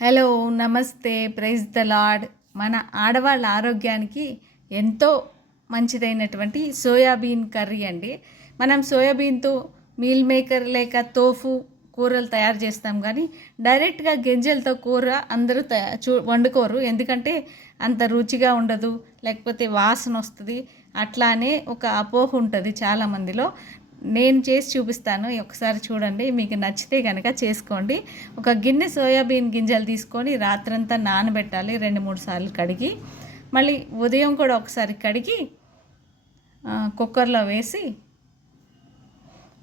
Hello నమస్తే praise the lord మన ఆడవాళ్ళ ఆరోగ్యానికి ఎంతో మంచిదైనటువంటి సోయాబీన్ కర్రీ అండి. మనం సోయాబీన్తో మీల్ మేకర్ లేక తోఫు కూరలు తయారు చేస్తాం కానీ డైరెక్ట్గా గింజలతో కూర అందరూ తయా చూ వండుకోరు. ఎందుకంటే అంత రుచిగా ఉండదు లేకపోతే వాసన వస్తుంది. అట్లానే ఒక అపోహ ఉంటుంది చాలామందిలో. నేను చేసి చూపిస్తాను. ఒకసారి చూడండి. మీకు నచ్చితే కనుక చేసుకోండి. ఒక గిన్నె సోయాబీన్ గింజలు తీసుకొని రాత్రంతా నానబెట్టాలి రెండు మూడు సార్లు కడిగి. మళ్ళీ ఉదయం కూడా ఒకసారి కడిగి కుక్కర్లో వేసి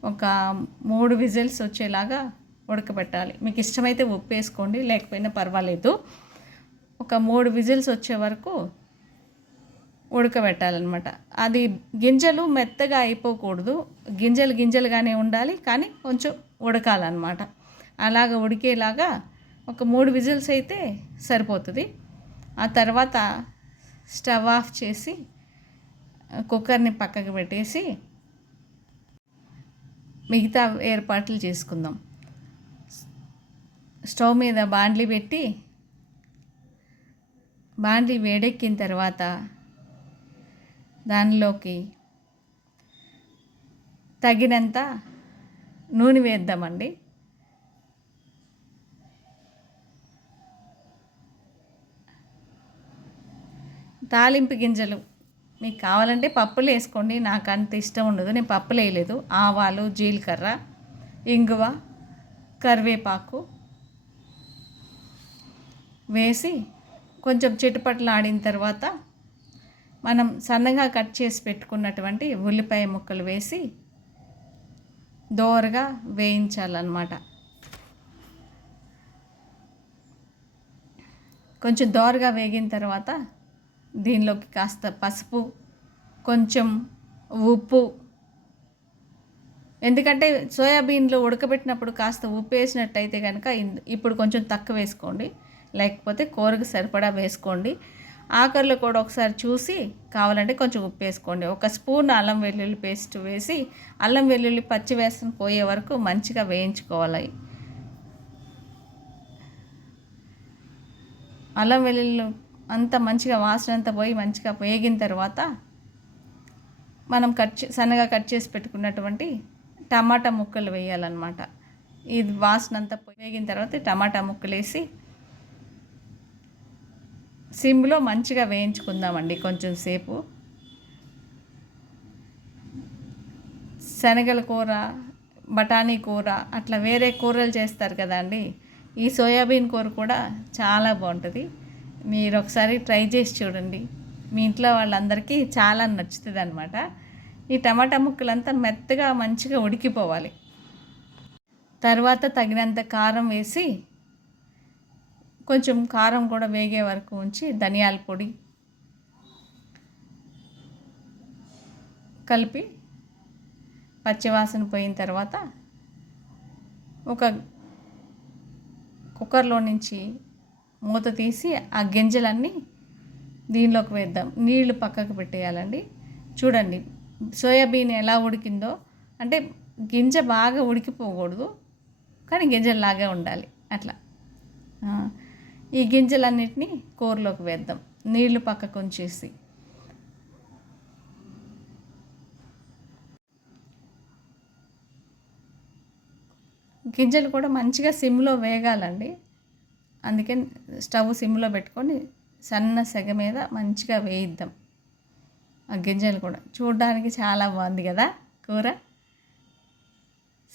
ఒక మూడు విజిల్స్ వచ్చేలాగా ఉడకబెట్టాలి. మీకు ఇష్టమైతే ఉప్పు వేసుకోండి లేకపోయినా పర్వాలేదు. ఒక మూడు విజిల్స్ వచ్చే వరకు ఉడకబెట్టాలన్నమాట. అది గింజలు మెత్తగా అయిపోకూడదు. గింజలు గింజలుగానే ఉండాలి కానీ కొంచెం ఉడకాలన్నమాట. అలాగ ఉడికేలాగా ఒక మూడు విజిల్స్ అయితే సరిపోతుంది. ఆ తర్వాత స్టవ్ ఆఫ్ చేసి కుక్కర్ని పక్కకు పెట్టేసి మిగతా ఏర్పాట్లు చేసుకుందాం. స్టవ్ మీద బాండ్లీ పెట్టి బాండ్లీ వేడెక్కిన తర్వాత దానిలోకి తగినంత నూనె వేద్దామండి. తాలింపు గింజలు మీకు కావాలంటే పప్పులు వేసుకోండి. నాకు అంత ఇష్టం ఉండదు. నేను పప్పులు వేయలేదు. ఆవాలు జీలకర్ర ఇంగువ కరివేపాకు వేసి కొంచెం చిటుపట్లు ఆడిన తర్వాత మనం సన్నగా కట్ చేసి పెట్టుకున్నటువంటి ఉల్లిపాయ ముక్కలు వేసి దోరగా వేయించాలన్నమాట. కొంచెం దోరగా వేగిన తర్వాత దీనిలోకి కాస్త పసుపు కొంచెం ఉప్పు. ఎందుకంటే సోయాబీన్లో ఉడకబెట్టినప్పుడు కాస్త ఉప్పు వేసినట్టయితే కనుక ఇప్పుడు కొంచెం తక్కువ వేసుకోండి. లేకపోతే కూరకు సరిపడా వేసుకోండి. ఆఖరిలో కూడా ఒకసారి చూసి కావాలంటే కొంచెం ఉప్పు వేసుకోండి. ఒక స్పూన్ అల్లం వెల్లుల్లి పేస్ట్ వేసి అల్లం వెల్లుల్లి పచ్చి వేసిన పోయే వరకు మంచిగా వేయించుకోవాలి. అల్లం వెల్లుల్లి అంతా మంచిగా వాసన అంతా పోయి మంచిగా వేగిన తర్వాత మనం కట్ చే- సన్నగా కట్ చేసి పెట్టుకున్నటువంటి టమాటా ముక్కలు వేయాలన్నమాట. ఇది వాసన అంతా వేగిన తర్వాత టమాటా ముక్కలు వేసి సిమ్లో మంచిగా వేయించుకుందామండి కొంచెం సేపు. శనగల కూర బఠానీ కూర అట్లా వేరే కూరలు చేస్తారు కదండి. ఈ సోయాబీన్ కూర కూడా చాలా బాగుంటుంది. మీరు ఒకసారి ట్రై చేసి చూడండి. మీ ఇంట్లో వాళ్ళందరికీ చాలా నచ్చుతుంది అనమాట ఈ టమాటా ముక్కలంతా మెత్తగా మంచిగా ఉడికిపోవాలి. తర్వాత తగినంత కారం వేసి కొంచెం కారం కూడా వేగే వరకు ఉంచి ధనియాల పొడి కలిపి పచ్చివాసన పోయిన తర్వాత ఒక కుక్కర్లో నుంచి మూత తీసి ఆ గింజలన్నీ దీనిలోకి వేద్దాం. నీళ్ళు పక్కకు పెట్టేయాలండి. చూడండి సోయాబీన్ ఎలా ఉడికిందో అంటే గింజ బాగా ఉడికిపోకూడదు కానీ గింజల్లాగే ఉండాలి. అట్లా. ఈ గింజలన్నిటినీ కూరలోకి వేద్దాం. నీళ్ళు పక్కకు ఉంచేసి. గింజలు కూడా మంచిగా సిమ్లో వేగాలండి. అందుకే స్టవ్ సిమ్లో పెట్టుకొని సన్న సెగ మీద మంచిగా వేయిద్దాం. ఆ గింజలు కూడా చూడడానికి చాలా బాగుంది కదా కూర.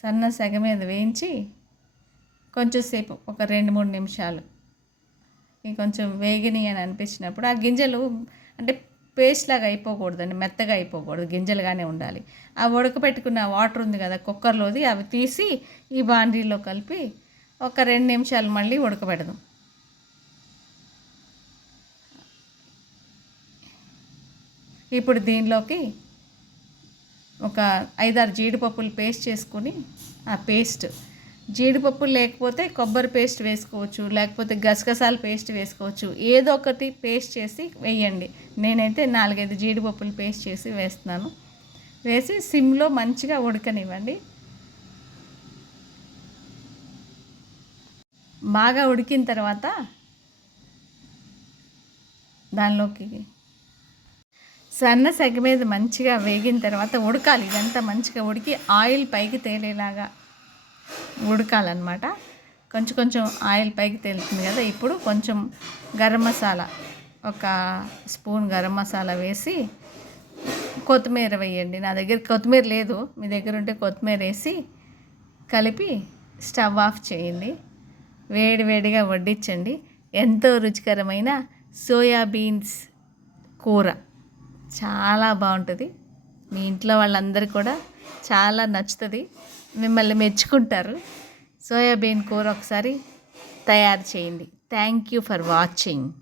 సన్న సెగ మీద వేయించి కొంచెంసేపు ఒక రెండు మూడు నిమిషాలు కొంచెం వేగిని అని అనిపించినప్పుడు ఆ గింజలు అంటే పేస్ట్ లాగా అయిపోకూడదండి మెత్తగా అయిపోకూడదు గింజలుగానే ఉండాలి. ఆ ఉడకపెట్టుకున్న వాటర్ ఉంది కదా కుక్కర్లోది అవి తీసి ఈ బాండీలో కలిపి ఒక రెండు నిమిషాలు మళ్ళీ ఉడకబెడదాం. ఇప్పుడు దీనిలోకి ఒక ఐదారు జీడిపప్పులు పేస్ట్ చేసుకొని ఆ పేస్ట్ జీడిపప్పు లేకపోతే కొబ్బరి పేస్ట్ వేసుకోవచ్చు లేకపోతే గసగసాల పేస్ట్ వేసుకోవచ్చు. ఏదో ఒకటి పేస్ట్ చేసి వేయండి. నేనైతే నాలుగైదు జీడిపప్పులు పేస్ట్ చేసి వేస్తున్నాను. వేసి సిమ్లో మంచిగా ఉడకనివ్వండి. బాగా ఉడికిన తర్వాత దానిలోకి సన్న సెగ మీద మంచిగా వేగిన తర్వాత ఉడకాలి. ఇదంతా మంచిగా ఉడికి ఆయిల్ పైకి తేలేలాగా ఉడకాలన్నమాట. కొంచెం కొంచెం ఆయిల్ పైకి తేలుతుంది కదా ఇప్పుడు కొంచెం గరం మసాలా ఒక స్పూన్ గరం మసాలా వేసి కొత్తిమీర వేయండి. నా దగ్గర కొత్తిమీర లేదు మీ దగ్గర ఉంటే కొత్తిమీర వేసి కలిపి స్టవ్ ఆఫ్ చేయండి. వేడి వేడిగా వడ్డించండి. ఎంతో రుచికరమైన సోయాబీన్స్ కూర. చాలా బాగుంటుంది. మీ ఇంట్లో వాళ్ళందరికీ కూడా చాలా నచ్చుతుంది. మిమ్మల్ని మెచ్చుకుంటారు. సోయాబీన్ కూర ఒకసారి తయారు చేయండి. Thank you for watching